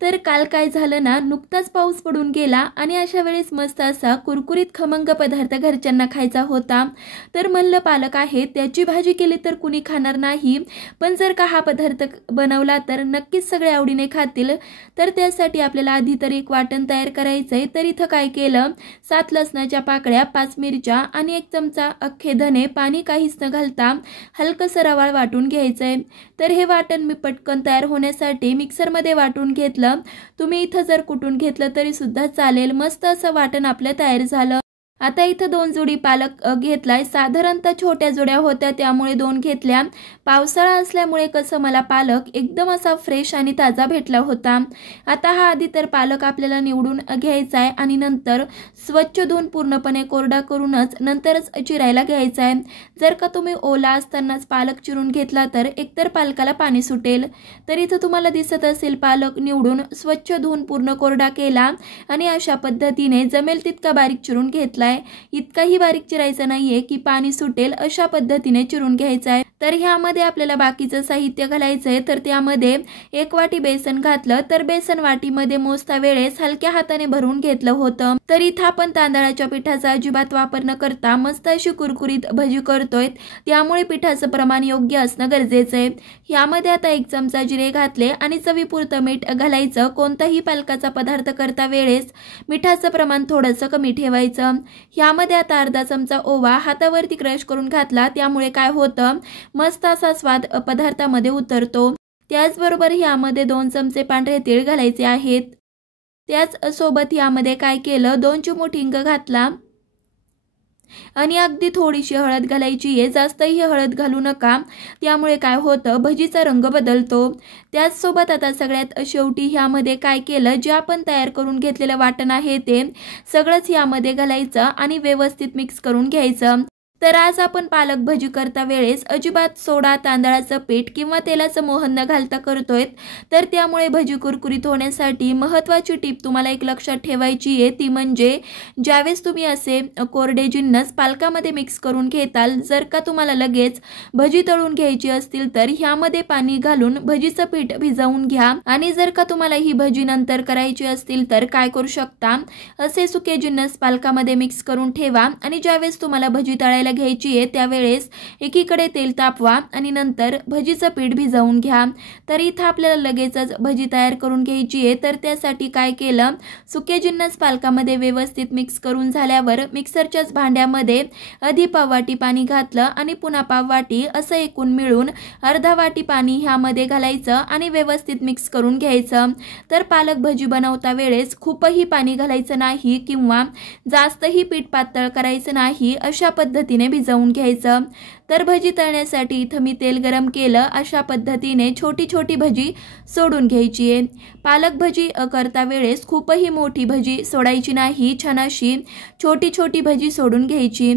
तर काल काय झालं ना, नुकताच पाऊस पडून गेला आणि अशा वेळेस मस्त असा कुरकुरीत खमंग पदार्थ घरच्यांना खायचा होता। तर म्हणलं पालक आहे त्याची भाजी केली तर कुणी खाणार नाही, पण जर का हा पदार्थ बनवला तर नक्कीच सगळे आवडीने खातील। तर त्यासाठी आपल्याला आधी तर एक वाटण तयार करायचंय। तर इथं काय केलं, 7 लसणाच्या पाकळ्या, 5 मिरच्या आणि 1 चमचा अख्खे धने पाणी काहीच न घालता हलकसं रवाळ वाटून घ्यायचंय। तर हे वाटण मी पटकन तयार होण्यासाठी मिक्सरमध्ये वाटून घेतलं। तुम्ही इथं जर कुटून घेतलं तरी सुद्धा चालेल। मस्त असं वाटण आपलं तयार झालं। आता इथं 2 जोडी पालक घेतलाय, साधारणतः छोट्या जोड्या होत्या त्यामुळे 2 घेतल्या। पावसाळा असल्यामुळे कसं मला पालक एकदम असा फ्रेश आणि ताजा भेटला होता। आता हा आधी तर पालक आपल्याला निवडून घ्यायचा आहे आणि नंतर स्वच्छ धुवून पूर्णपणे कोरडा करूनच नंतरच चिरायला घ्यायचा आहे। जर का तुम्ही ओला असतानाच पालक चिरून घेतला तर एकतर पालकाला पाणी सुटेल। तर इथं तुम्हाला दिसत असेल पालक निवडून स्वच्छ धुवून पूर्ण कोरडा केला आणि अशा पद्धतीने जमेल तितका बारीक चिरून घेतला। इतकाही बारीक चिरायचा नाहीये की पाणी सुटेल, अशा पद्धतीने चिरून घ्यायचा आहे। तर ह्यामध्ये आपल्याला बाकीचं साहित्य घालायचंय। तर त्यामध्ये 1 वाटी बेसन घातलं। तर बेसन वाटीमध्ये मोजता वेळेस हलक्या हाताने भरून घेतलं होतं। तर इथं आपण तांदळाच्या पिठाचा अजिबात वापर न करता मस्त अशी कुरकुरीत भजी करतोय, त्यामुळे पिठाचं प्रमाण योग्य असणं गरजेचं आहे। यामध्ये आता 1 चमचा जिरे घातले आणि चवीपुरतं मीठ घालायचं। कोणताही पालकाचा पदार्थ करता वेळेस मिठाचं प्रमाण थोडंसं कमी ठेवायचं। यामध्ये आता अर्धा चमचा ओवा हातावरती क्रश करून घातला, त्यामुळे काय होतं, मस्त असा स्वाद पदार्थामध्ये उतरतो। त्याचबरोबर यामध्ये 2 चमचे पांढरे तीळ घालायचे आहेत। त्याच सोबत यामध्ये काय केलं, 2 चिमूट हिंग घातला आणि अगदी थोडीशी हळद घालायची आहे। जास्तही हळद घालू नका, त्यामुळे काय होतं, भजीचा रंग बदलतो। त्याचसोबत आता सगळ्यात शेवटी यामध्ये काय केलं, जे आपण तयार करून घेतलेलं वाटण आहे ते सगळंच यामध्ये घालायचं आणि व्यवस्थित मिक्स करून घ्यायचं। तर आज आपण पालक भजी करता वेळेस अजिबात सोडा, तांदळाचं पीठ किंवा तेलाचं मोहन न घालता करतोय। तर त्यामुळे भजी कुरकुरीत होण्यासाठी महत्त्वाची टिप तुम्हाला एक लक्षात ठेवायची आहे, ती म्हणजे ज्यावेळेस तुम्ही असे कोरडे जिन्नस पालकामध्ये मिक्स करून घेताल, जर का तुम्हाला लगेच भजी तळून घ्यायची असतील तर ह्यामध्ये पाणी घालून भजीचं पीठ भिजवून घ्या। आणि जर का तुम्हाला ही भजी नंतर करायची असतील तर काय करू शकता, असे सुके जिन्नस पालकामध्ये मिक्स करून ठेवा आणि ज्यावेळेस तुम्हाला भजी तळायला घ्यायची आहे त्यावेळेस एकीकडे तेल तापवा आणि नंतर भजीचं पीठ भिजवून घ्या। तर इथं आपल्याला लगेचच भजी तयार करून घ्यायची आहे। तर त्यासाठी काय केलं, सुके जिन्नस पालकामध्ये व्यवस्थित मिक्स करून झाल्यावर मिक्सरच्याच भांड्यामध्ये आधी पाव वाटी पाणी घातलं आणि पुन्हा पाव वाटी असं एकूण मिळून अर्धा वाटी पाणी ह्यामध्ये घालायचं आणि व्यवस्थित मिक्स करून घ्यायचं। तर पालक भजी बनवता वेळेस खूपही पाणी घालायचं नाही किंवा जास्तही पीठ पातळ करायचं नाही, अशा पद्धतीने भिजवून घ्यायचं। तर भजी तळण्यासाठी इथं मी तेल गरम केलं। अशा पद्धतीने छोटी छोटी भजी सोडून घ्यायची आहे। पालक भजी करता वेळेस खूपही मोठी भजी सोडायची नाही, छान अशी छोटी छोटी भजी सोडून घ्यायची।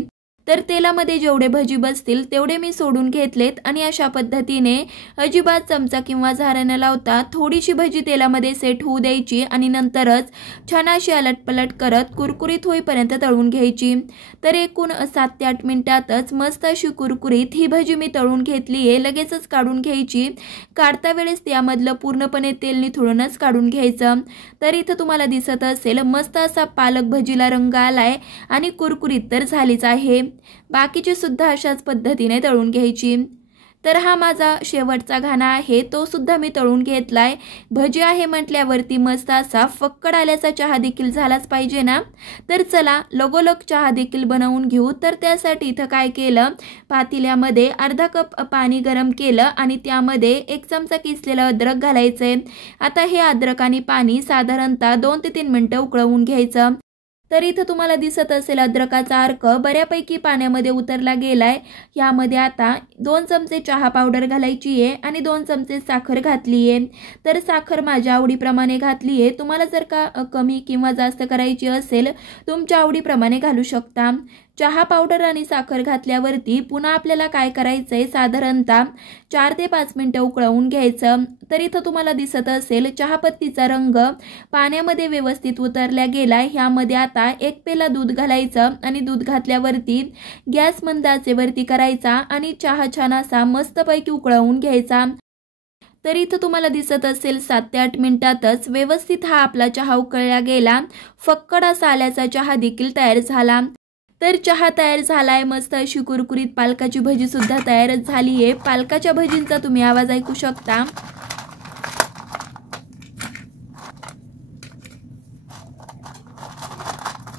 तर तेलामध्ये जेवढे भजी बसतील तेवढे मी सोडून घेतलेत आणि अशा पद्धतीने अजिबात चमचा किंवा झारा न लावता थोडीशी भजी तेलामध्ये सेट होऊ द्यायची आणि नंतरच छान अशी अलटपलट करत कुरकुरीत होईपर्यंत तळून घ्यायची। तर एकूण 7 ते 8 मिनिटातच मस्त अशी कुरकुरीत ही भजी मी तळून घेतली आहे। लगेचच काढून घ्यायची, काढता वेळेस त्यामधलं पूर्णपणे तेल निथळूनच काढून घ्यायचं। तर इथं तुम्हाला दिसत असेल मस्त असा पालक भजीला रंग आलाय आणि कुरकुरीत तर झालीच आहे। बाकीची सुद्धा अशाच पद्धतीने तळून घ्यायची। तर हा माझा शेवटचा घाणा आहे, तो सुद्धा मी तळून घेतलाय। भजी आहे म्हटल्यावरती मस्त असा फक्कड आल्याचा चहा देखील झालाच पाहिजे ना। तर चला लगोलग चहा देखील बनवून घेऊ। तर त्यासाठी इथं काय केलं, पातेल्यामध्ये अर्धा कप पाणी गरम केलं आणि त्यामध्ये 1 चमचा किसलेलं अद्रक घालायचंय। आता हे अद्रक आणि पाणी साधारणतः 2 ते 3 मिनिटं उकळवून घ्यायचं। तर इथं तुम्हाला दिसत असेल अद्रकाचा अर्क बऱ्यापैकी पाण्यामध्ये उतरला गेलाय। यामध्ये आता 2 चमचे चहा पावडर घालायची आहे आणि 2 चमचे साखर घातली आहे। तर साखर माझ्या आवडीप्रमाणे घातली आहे, तुम्हाला जर का कमी किंवा जास्त करायची असेल तुमच्या आवडीप्रमाणे घालू शकता। चहा पावडर आणि साखर घातल्यावरती पुन्हा आपल्याला काय करायचंय, साधारणतः 4 ते 5 मिनिटं उकळवून घ्यायचं। तर इथं तुम्हाला दिसत असेल चहापत्तीचा रंग पाण्यामध्ये व्यवस्थित उतरला गेलाय। ह्यामध्ये आता 1 पेला दूध घालायचं आणि दूध घातल्यावरती गॅस मंद आचेवरती करायचा आणि चहा छान असा मस्तपैकी उकळवून घ्यायचा। तर इथं तुम्हाला दिसत असेल 7 ते 8 मिनिटातच व्यवस्थित हा आपला चहा उकळला गेला. फक्कड असा आल्याचा चहा देखील तयार झाला. तर चहा तयार झालाय. मस्त अशी कुरकुरीत पालकाची भजी सुद्धा तयारच झाली आहे. पालकाच्या भजींचा तुम्ही आवाज ऐकू शकता.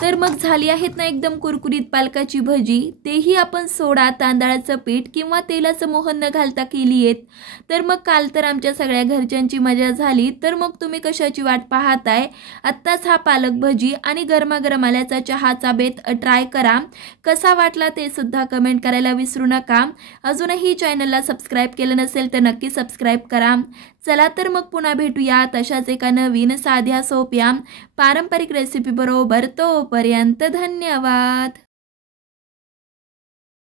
तर मग झाली आहेत ना एकदम कुरकुरीत पालकाची भजी. तेही आपण सोडा, तांदळाचं पीठ किंवा तेलाचं मोहन न घालता केली आहेत. तर मग काल तर आमच्या सगळ्या घरच्यांची मजा झाली. तर मग तुम्ही कशाची वाट पाहताय? आत्ताच हा पालक भजी आणि गरमागरम आल्याचा चहाचा बेत ट्राय करा. कसा वाटला ते सुद्धा कमेंट करायला विसरू नका. अजूनही चॅनलला सबस्क्राईब केलं नसेल तर नक्की सबस्क्राईब करा. चला तर मग पुन्हा भेटूया तशाच एका नवीन साध्या सोप्या पारंपरिक रेसिपी बरोबर. तोपर्यंत धन्यवाद.